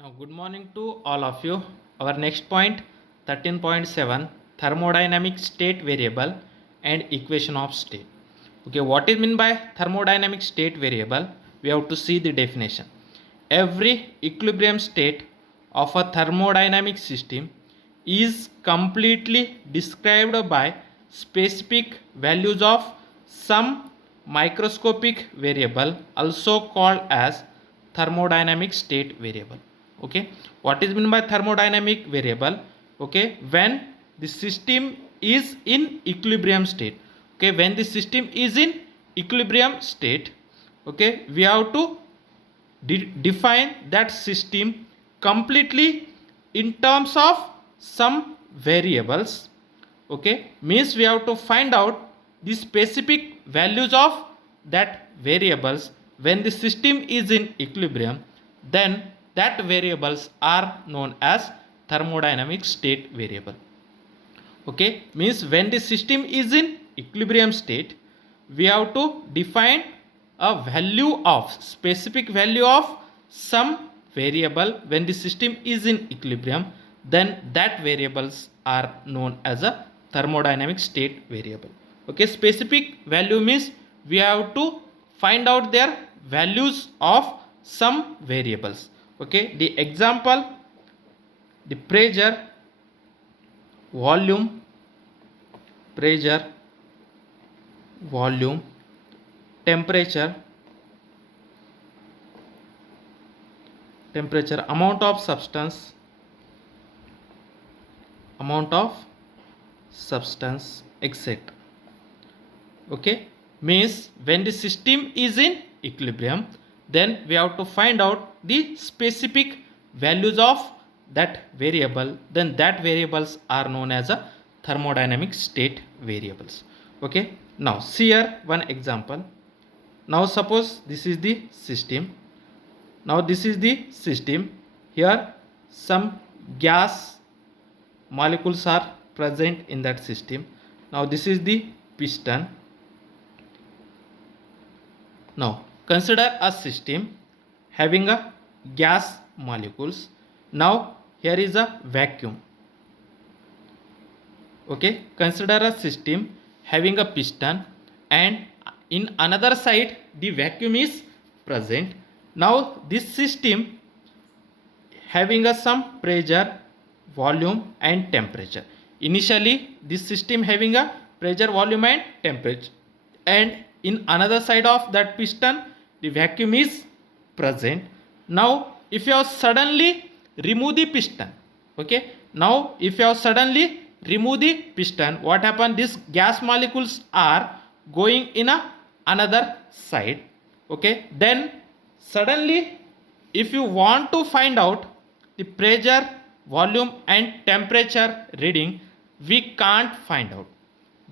Now, good morning to all of you. Our next point 13.7 thermodynamic state variable and equation of state. Okay, what is meant by thermodynamic state variable? We have to see the definition. Every equilibrium state of a thermodynamic system is completely described by specific values of some microscopic variable, also called as thermodynamic state variable. Okay, what is meant by thermodynamic variable? Okay, when the system is in equilibrium state. Okay, when the system is in equilibrium state, okay, we have to define that system completely in terms of some variables. Okay, means we have to find out the specific values of that variables. When the system is in equilibrium, then that variables are known as thermodynamic state variable. Okay, means when the system is in equilibrium state, we have to define a value of specific value of some variable. When the system is in equilibrium, then that variables are known as a thermodynamic state variable. Okay, specific value means we have to find out their values of some variables. Okay, the example, the pressure, volume, pressure, volume, temperature, amount of substance, etc. Okay, means when the system is in equilibrium, then we have to find out the specific values of that variable. Then that variables are known as a thermodynamic state variables. Okay, now see here one example. Now suppose this is the system. Now this is the system. Here some gas molecules are present in that system. Now this is the piston. Now consider a system having a gas molecules. Now here is a vacuum. Okay, consider a system having a piston and in another side the vacuum is present. Now this system having a some pressure, volume and temperature. Initially this system having a pressure, volume and temperature, and in another side of that piston the vacuum is present. Now if you have suddenly remove the piston, okay, now if you have suddenly remove the piston, what happen? These gas molecules are going in another side. Okay, then suddenly if you want to find out the pressure, volume and temperature reading, we can't find out.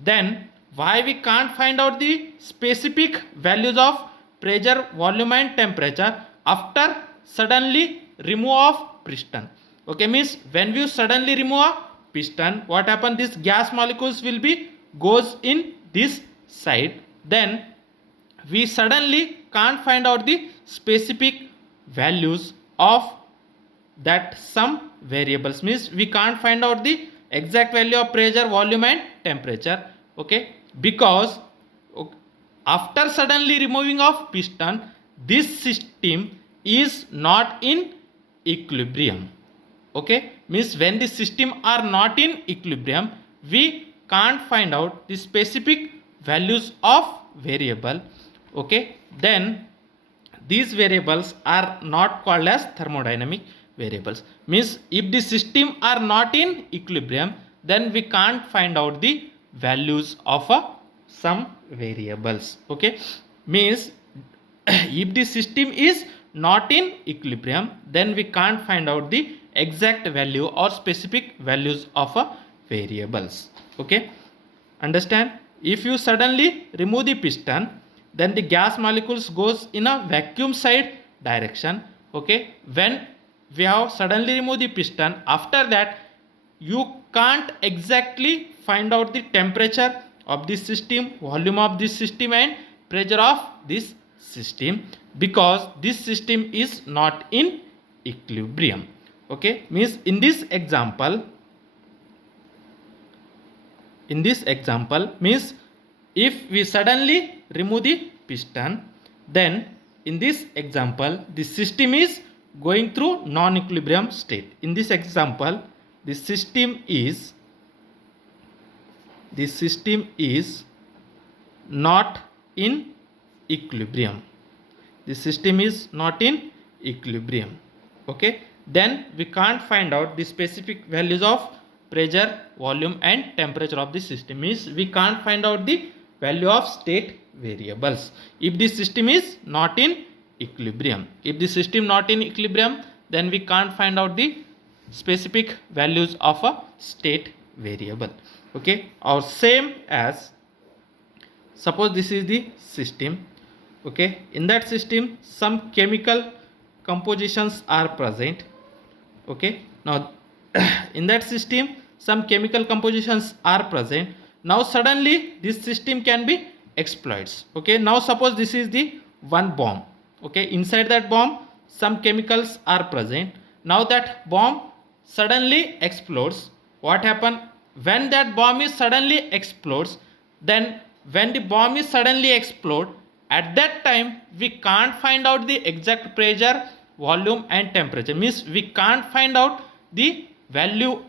Then why we can't find out the specific values of pressure, volume and temperature after suddenly remove of piston? Okay, means when we suddenly remove a piston, what happen? This gas molecules will be goes in this side. Then we suddenly can't find out the specific values of that some variables, means we can't find out the exact value of pressure, volume and temperature. Okay, because after suddenly removing of piston, this system is not in equilibrium. Okay, means when the system are not in equilibrium, we can't find out the specific values of variable. Okay, then these variables are not called as thermodynamic variables. Means if the system are not in equilibrium, then we can't find out the values of some variables. Okay, means if the system is not in equilibrium, then we can't find out the exact value or specific values of variables. Okay, understand? If you suddenly remove the piston, then the gas molecules goes in a vacuum side direction. Okay, when we have suddenly removed the piston, after that you can't exactly find out the temperature of this system, volume of this system and pressure of this system, because this system is not in equilibrium. Okay, means in this example means if we suddenly remove the piston, then in this example the system is going through non-equilibrium state. In this example the system is not in equilibrium. The system is not in equilibrium. Okay, then we can't find out the specific values of pressure, volume and temperature of the system. Means we can't find out the value of state variables if the system is not in equilibrium. If the system not in equilibrium, then we can't find out the specific values of a state variable. Okay, or same as suppose this is the system. Okay, in that system some chemical compositions are present. Okay, now in that system some chemical compositions are present. Now suddenly this system can be exploits. Okay, now suppose this is the one bomb. Okay, inside that bomb some chemicals are present. Now that bomb suddenly explodes. What happen when that bomb is suddenly explodes? Then when the bomb is suddenly explode, at that time we can't find out the exact pressure, volume and temperature. Means we can't find out the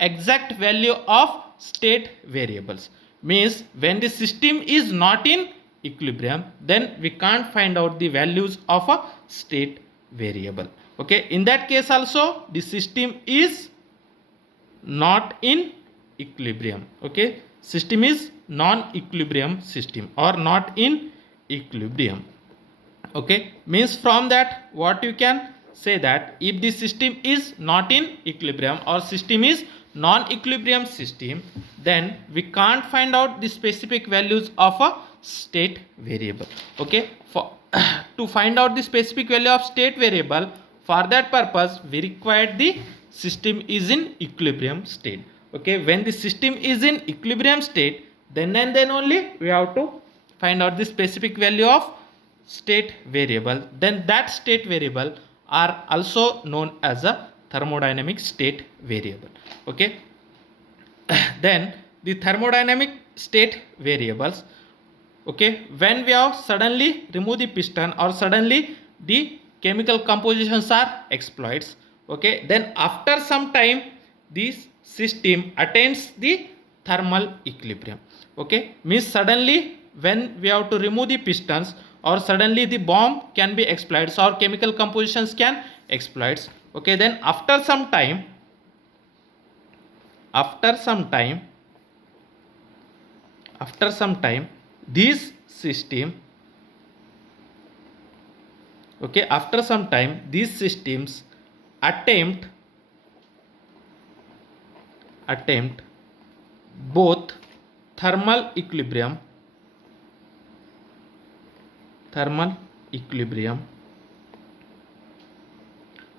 exact value of state variables. Means when the system is not in equilibrium, then we can't find out the values of a state variable. Okay, in that case also the system is not in equilibrium. Okay, system is non-equilibrium system or not in equilibrium. Okay, means from that what you can say that if the system is not in equilibrium or system is non-equilibrium system, then we can't find out the specific values of a state variable. Okay, for to find out the specific value of state variable, for that purpose we require the system is in equilibrium state. Okay, when the system is in equilibrium state, then and then only we have to find out the specific value of state variable. Then that state variable are also known as a thermodynamic state variable. Okay, then the thermodynamic state variables. Okay, when we have suddenly remove the piston or suddenly the chemical compositions are exploits. Okay, then after some time this system attains the thermal equilibrium. Okay, means suddenly when we have to remove the pistons or suddenly the bomb can be exploits or chemical compositions can exploits. Okay, then after some time this system, okay, after some time these systems attempt both thermal equilibrium.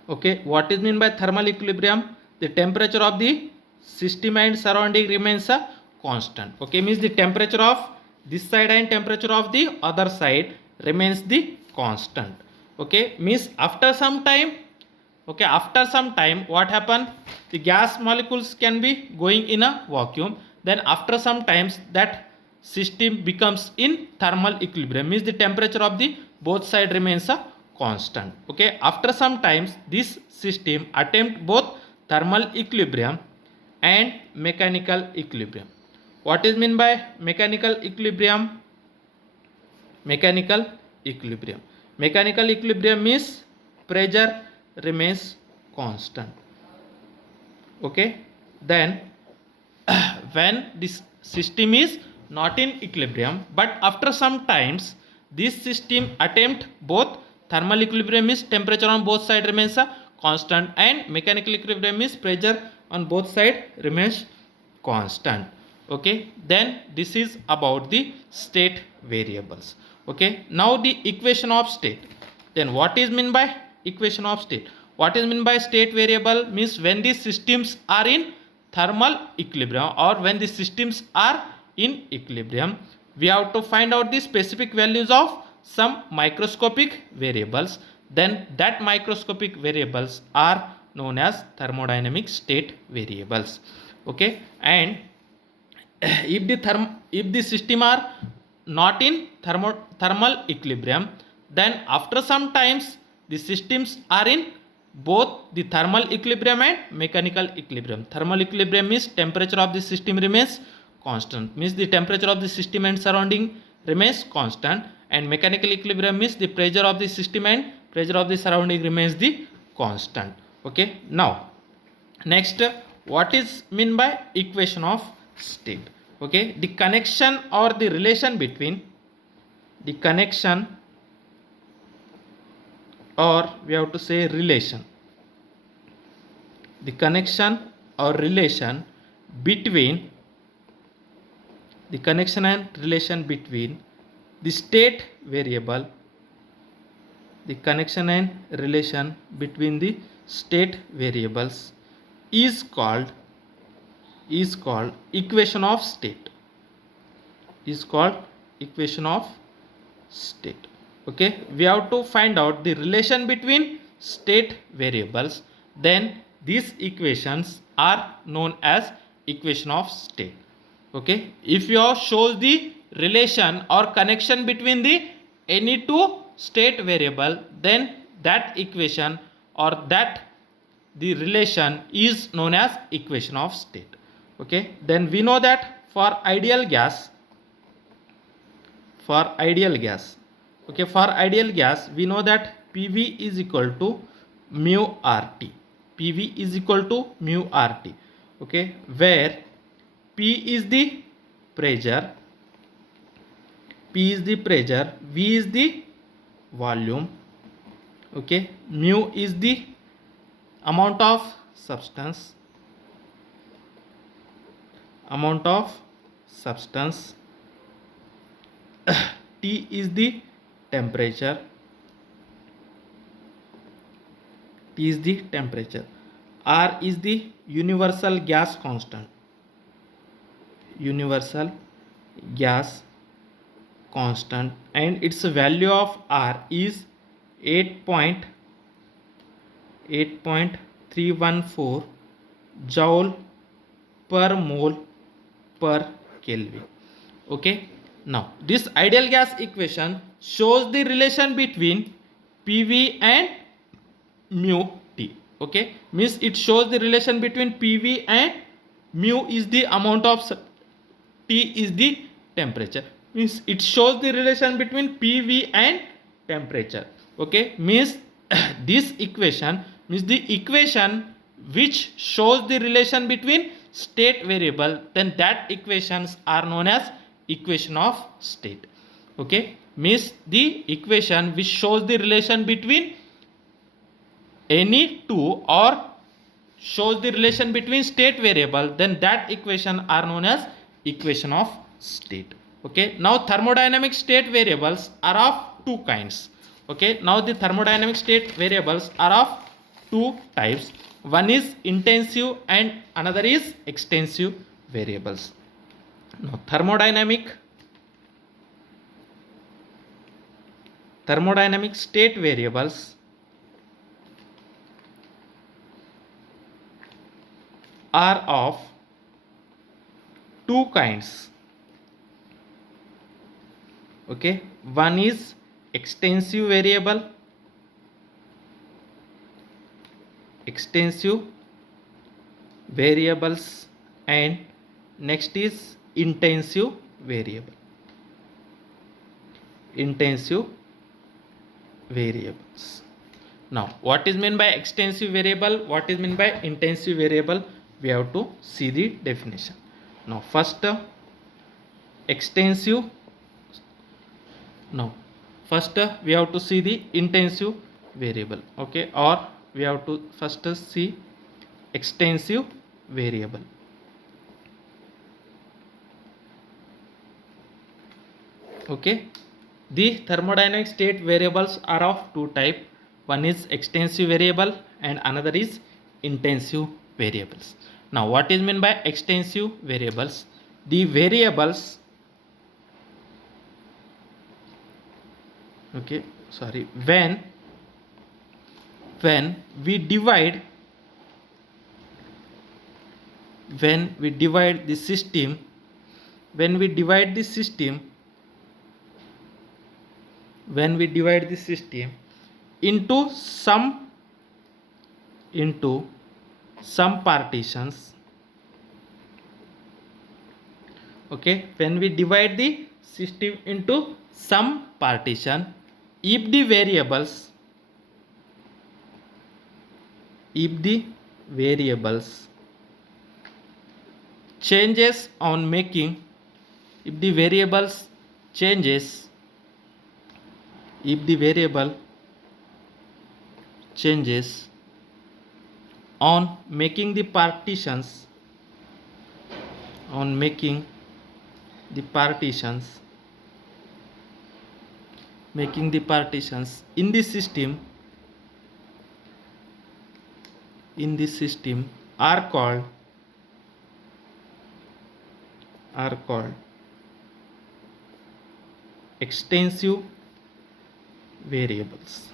Okay, what is mean by thermal equilibrium? The temperature of the system and surrounding remains a constant. Okay, means the temperature of this side and temperature of the other side remains the constant. Okay, means after some time, what happen? The gas molecules can be going in a vacuum. Then after some times that system becomes in thermal equilibrium, means the temperature of the both side remains a constant. Okay, after some times this system attempt both thermal equilibrium and mechanical equilibrium. What is mean by mechanical equilibrium? Mechanical equilibrium means pressure remains constant. Okay, then when this system is not in equilibrium, but after some times this system attempt both thermal equilibrium means temperature on both side remains a constant and mechanical equilibrium means pressure on both side remains constant. Okay, then this is about the state variables. Okay, now the equation of state. Then what is mean by equation of state? What is mean by state variable? Means when the systems are in thermal equilibrium or when the systems are in equilibrium, we have to find out the specific values of some microscopic variables. then that microscopic variables are known as thermodynamic state variables. Okay, and if the system are not in thermal equilibrium, then after some times the systems are in both the thermal equilibrium and mechanical equilibrium. Thermal equilibrium means temperature of the system remains constant, means the temperature of the system and surrounding remains constant, and mechanical equilibrium means the pressure of the system and pressure of the surrounding remains the constant. Okay, now next, what is mean by equation of state? Okay, the connection or the relation between the connection, or we have to say relation, the connection or relation between the connection and relation between the state variable, the connection and relation between the state variables is called equation of state, is called equation of state. Okay, we have to find out the relation between state variables, then these equations are known as equation of state. Okay, if you shows the relation or connection between the any two state variable, then that equation or that the relation is known as equation of state. Okay, then we know that for ideal gas, okay, for ideal gas we know that PV is equal to mu RT, PV is equal to mu RT. Okay, where P is the pressure, V is the volume, okay, mu is the amount of substance, T is the temperature, R is the universal gas constant, and its value of R is 8.314 joule per mole per Kelvin. Okay, now this ideal gas equation shows the relation between PV and mu T. Okay, means it shows the relation between PV and mu is the amount of T is the temperature, means it shows the relation between PV and temperature. Okay, means this equation means the equation which shows the relation between state variable, then that equations are known as equation of state. Okay, means the equation which shows the relation between any two or shows the relation between state variable, then that equation are known as equation of state. Okay, now thermodynamic state variables are of two kinds. Okay, now the thermodynamic state variables are of two types. One is intensive and another is extensive variables. Now thermodynamic state variables are of two kinds. Okay, one is extensive variables, and next is intensive variables. Now what is meant by extensive variable, what is meant by intensive variable, we have to see the definition. Now first we have to see the intensive variable. Okay, or we have to first see extensive variable. Okay, the thermodynamic state variables are of two type. One is extensive variable and another is intensive variables. Now what is meant by extensive variables? The variables, when when we divide the system into some partitions. Okay, when we divide the system into some partition, if the variables changes on making if the variable changes on making the partitions in the system are called extensive variables.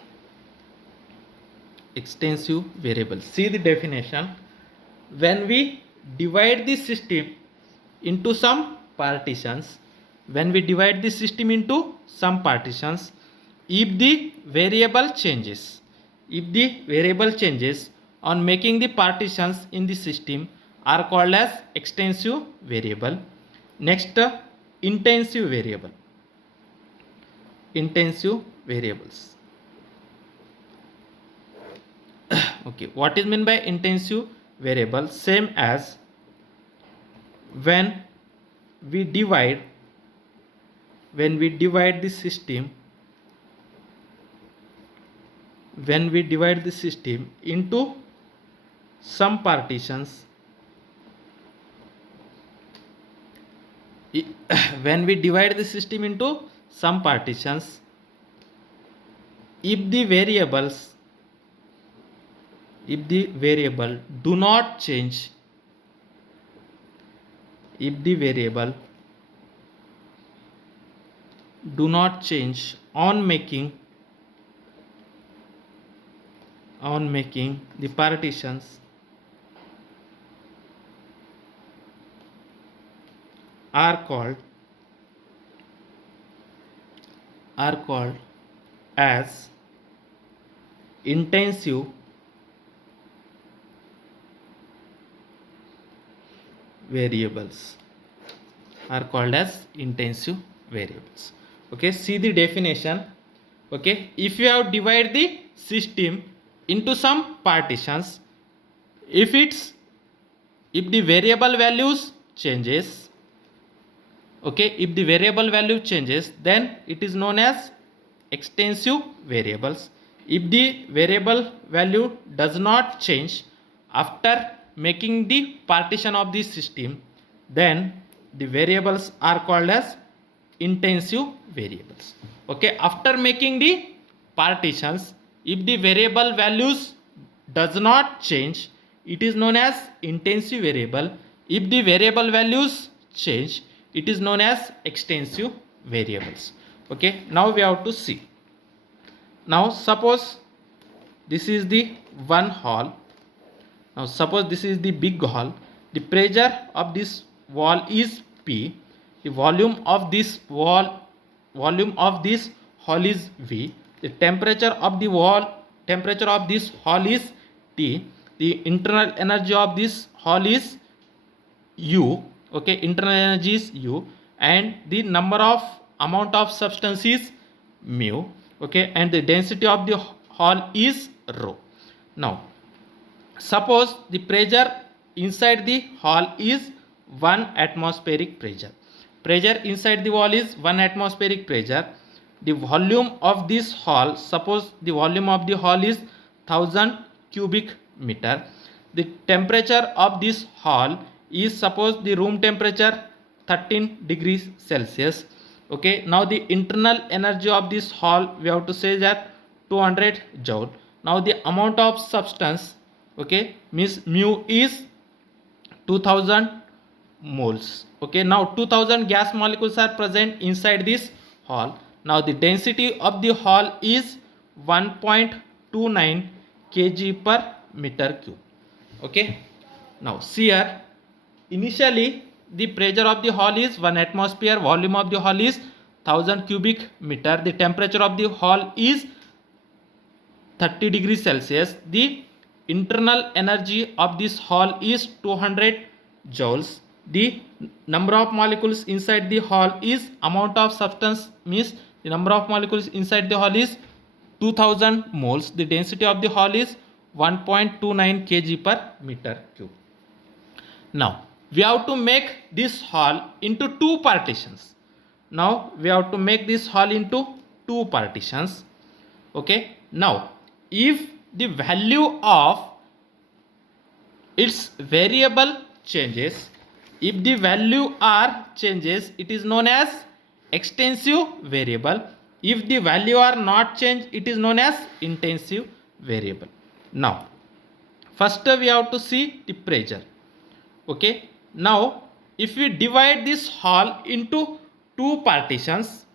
See the definition. When we divide the system into some partitions, if the variable changes on making the partitions in the system are called as extensive variable. Next, intensive variables. Okay, what is meant by intensive variable? Same as when we divide the system into some partitions. When we divide the system into some partitions, if the variable do not change on making the partitions are called as intensive variables. Okay, see the definition. Okay, if you have divided the system into some partitions, if the variable values changes, then it is known as extensive variables. If the variable value does not change after making the partition of the system, then the variables are called as intensive variables. Okay, after making the partitions, if the variable values does not change, it is known as intensive variable. If the variable values change, it is known as extensive variables. Okay, now we have to see. Now suppose this is the one hall. Now suppose this is the big hall. The pressure of this wall is P. The volume of this hall is V. The temperature of this hall is T. The internal energy of this hall is U. Okay, internal energy is U, and the amount of substance is mu. Okay, and the density of the hall is rho. Now suppose the pressure inside the hall is 1 atmospheric pressure. Pressure inside the wall is 1 atmospheric pressure. The volume of this hall, suppose the volume of the hall is 1000 cubic meter. The temperature of this hall is, suppose the room temperature 13 degrees Celsius. Okay, now the internal energy of this hall, we have to say that 200 joule. Now the amount of substance, okay, means mu is 2000 moles. Okay, now 2000 gas molecules are present inside this hall. Now the density of the hall is 1.29 kg per meter cube. Okay, now see here, initially the pressure of the hall is 1 atmosphere, volume of the hall is 1000 cubic meter, the temperature of the hall is 30 degrees Celsius, the internal energy of this hall is 200 joules, the number of molecules inside the hall is amount of substance, means the number of molecules inside the hall is 2000 moles, the density of the hall is 1.29 kg per meter cube. Now we have to make this hall into two partitions. Now we have to make this hall into two partitions. Okay, now if the value of its variable changes, if the value r changes, it is known as extensive variable. If the value are not changed, it is known as intensive variable. Now first we have to see the pressure. Okay, now if we divide this hall into two partitions,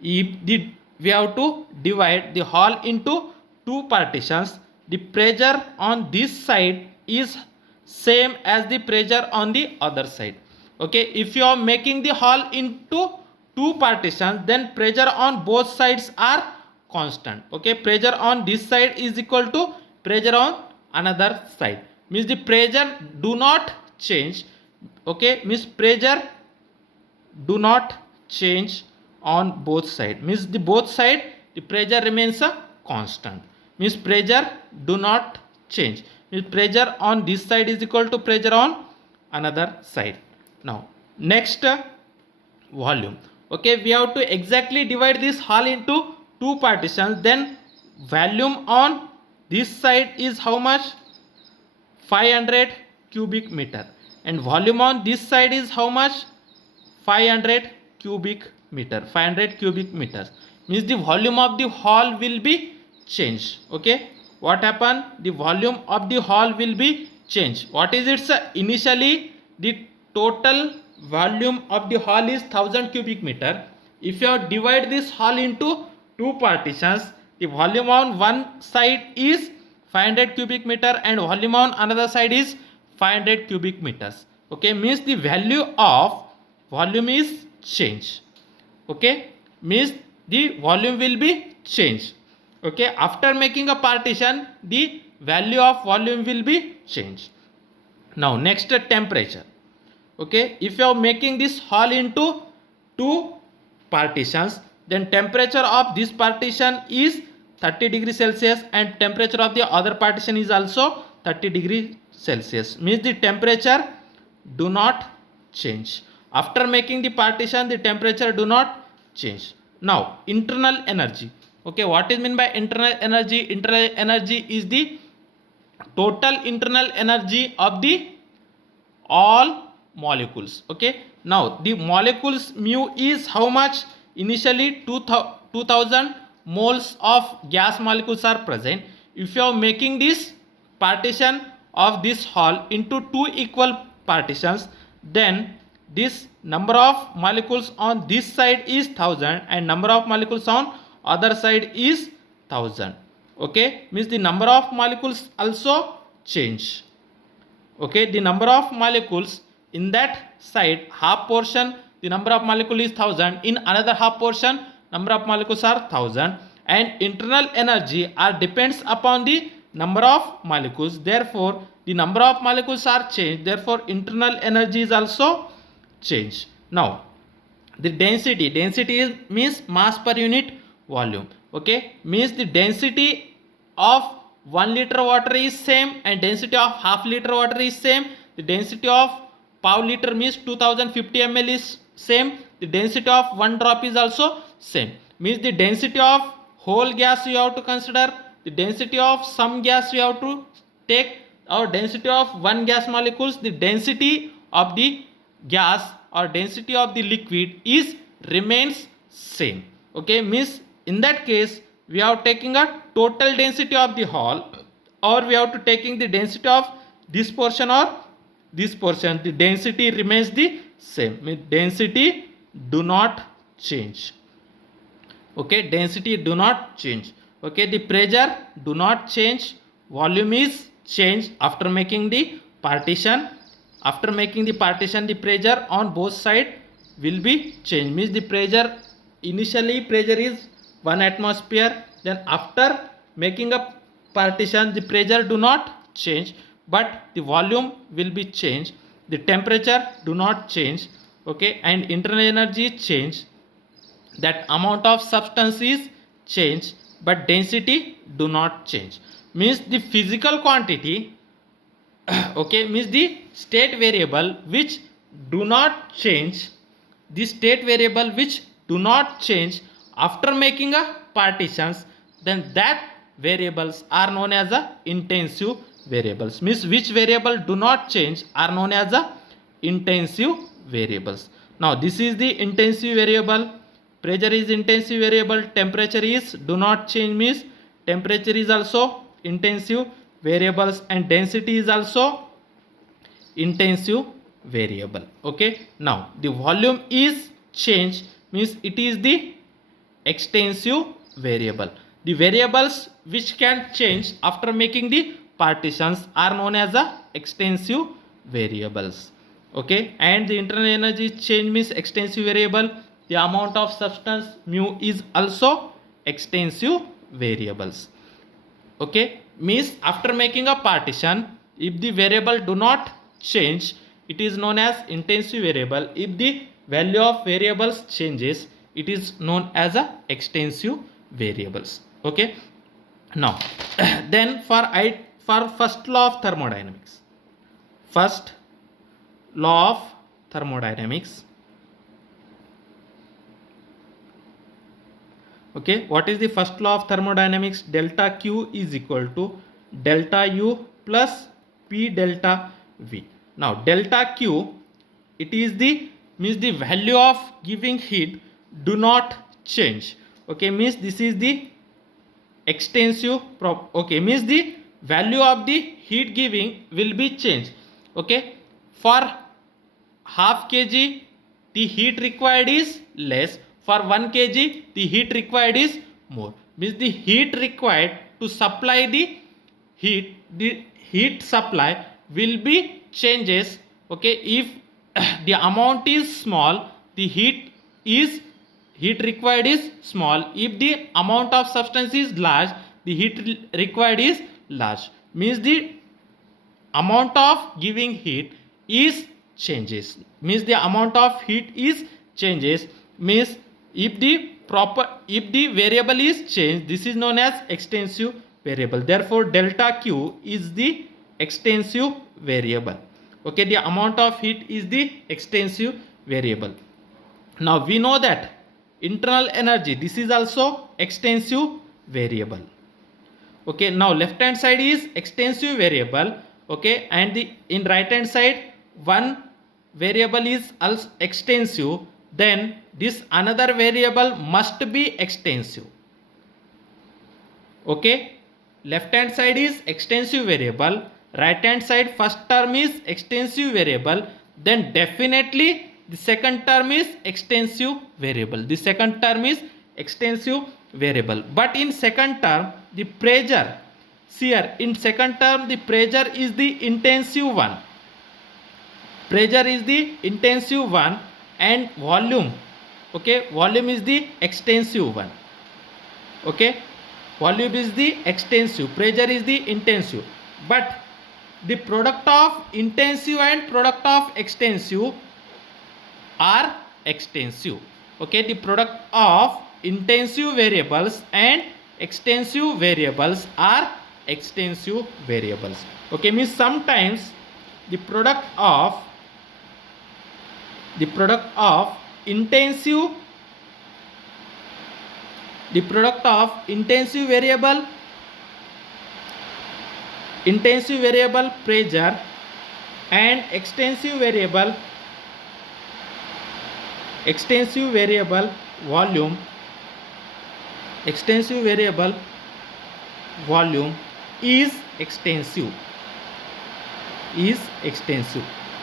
we have to divide the hall into two partitions, the pressure on this side is same as the pressure on the other side. Okay, if you are making the hall into two partitions, then pressure on both sides are constant. Okay, pressure on this side is equal to pressure on another side, means the pressure do not change. Okay, means pressure do not change on both sides, means the both side the pressure remains a constant, means pressure do not change, means pressure on this side is equal to pressure on another side. Now next, volume. Okay, we have to exactly divide this hall into two partitions, then volume on this side is how much, 500 cubic meter, and volume on this side is how much, 500 cubic meter, 500 cubic meters, means the volume of the hall will be changed. Okay, what happened, the volume of the hall will be changed. What is its initially the total volume of the hall is 1000 cubic meter. If you divide this hall into two partitions, the volume on one side is 500 cubic meter and volume on another side is 500 cubic meters. Okay, means the value of volume is changed. Okay, means the volume will be changed. Okay, after making a partition, the value of volume will be changed. Now next, temperature. Okay, if you are making this hall into two partitions, then temperature of this partition is 30 degrees Celsius and temperature of the other partition is also 30 degrees Celsius, means the temperature do not change. After making the partition, the temperature do not change. Now internal energy. Okay, what is meant by internal energy? Internal energy is the total internal energy of the all molecules. Okay, now the molecules mu is how much, initially 2000 moles of gas molecules are present. If you are making this partition of this hall into two equal partitions, then this number of molecules on this side is 1000 and number of molecules on other side is 1000. Okay, means the number of molecules also change. Okay, the number of molecules in that side half portion, the number of molecules is 1000, in another half portion number of molecules are 1000, and internal energy are depends upon the number of molecules, therefore the number of molecules are changed, therefore internal energy is also changed. Now the density is means mass per unit volume. Okay, means the density of 1 liter water is same and density of half liter water is same, the density of pow liter means 2050 ml is same, the density of one drop is also same, means the density of whole gas you have to consider, the density of some gas you have to take, or density of one gas molecules, the density of the gas or density of the liquid is remains same. Okay, means in that case we are taking a total density of the hall, or we have to taking the density of this portion or this portion, the density remains the same, means density do not change. Okay, density do not change. Okay, the pressure do not change, volume is changed after making the partition. After making the partition, the pressure on both sides will be changed. Means the pressure, initially pressure is 1 atmosphere, then after making a partition the pressure do not change, but the volume will be changed, the temperature do not change, okay, and internal energy change. That amount of substance is changed, but density do not change. Means the physical quantity okay, means the state variable which do not change, the state variable which do not change after making a partitions, then that variables are known as a intensive variables. Means which variable do not change are known as a intensive variables. Now this is the intensive variable. Pressure is intensive variable, temperature is do not change, means temperature is also intensive variables, and density is also intensive variable. Okay, now the volume is changed, means it is the extensive variable. The variables which can change after making the partitions are known as the extensive variables. Okay, and the internal energy change means extensive variable. The amount of substance mu is also extensive variables. Okay, means after making a partition, if the variable do not change, it is known as intensive variable. If the value of variables changes, it is known as a extensive variables. Okay, now then for first law of thermodynamics, first law of thermodynamics. Okay, what is the first law of thermodynamics? Delta Q is equal to delta U plus P delta V. Now delta Q, it is the means the value of giving heat do not change. Okay, means this is the extensive okay, means the value of the heat giving will be changed. Okay, for half kg the heat required is less, for 1 kg the heat required is more. Means the heat required to supply the heat supply will be changes. Okay, if the amount is small, the heat required is small. If the amount of substance is large, the heat required is large. Means the amount of giving heat is changes. Means the amount of heat is changes. Means if the variable is changed, this is known as extensive variable. Therefore delta Q is the extensive variable. Okay, the amount of heat is the extensive variable. Now we know that internal energy, this is also extensive variable. Okay, now left hand side is extensive variable. Okay, and the in right hand side one variable is also extensive, then this another variable must be extensive. Okay, left hand side is extensive variable, right hand side first term is extensive variable, then definitely the second term is extensive variable. The second term is extensive variable. But in second term the pressure, see here, in second term the pressure is the intensive one. Pressure is the intensive one, and volume, okay, volume is the extensive one. Okay, volume is the extensive, pressure is the intensive. But the product of intensive and product of extensive are extensive. Okay, the product of intensive variables and extensive variables are extensive variables. Okay, means sometimes the product of intensive variable pressure and extensive variable volume is extensive.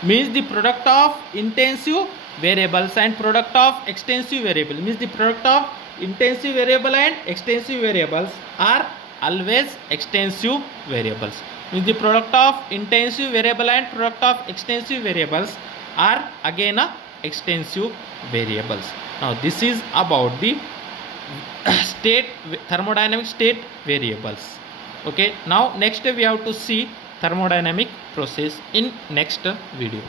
Means the product of intensive variables and product of extensive variable, means the product of intensive variable and extensive variables are always extensive variables. Means the product of intensive variable and product of extensive variables are again a extensive variables. Now this is about the state thermodynamic state variables. Okay, now next we have to see thermodynamic process in next video.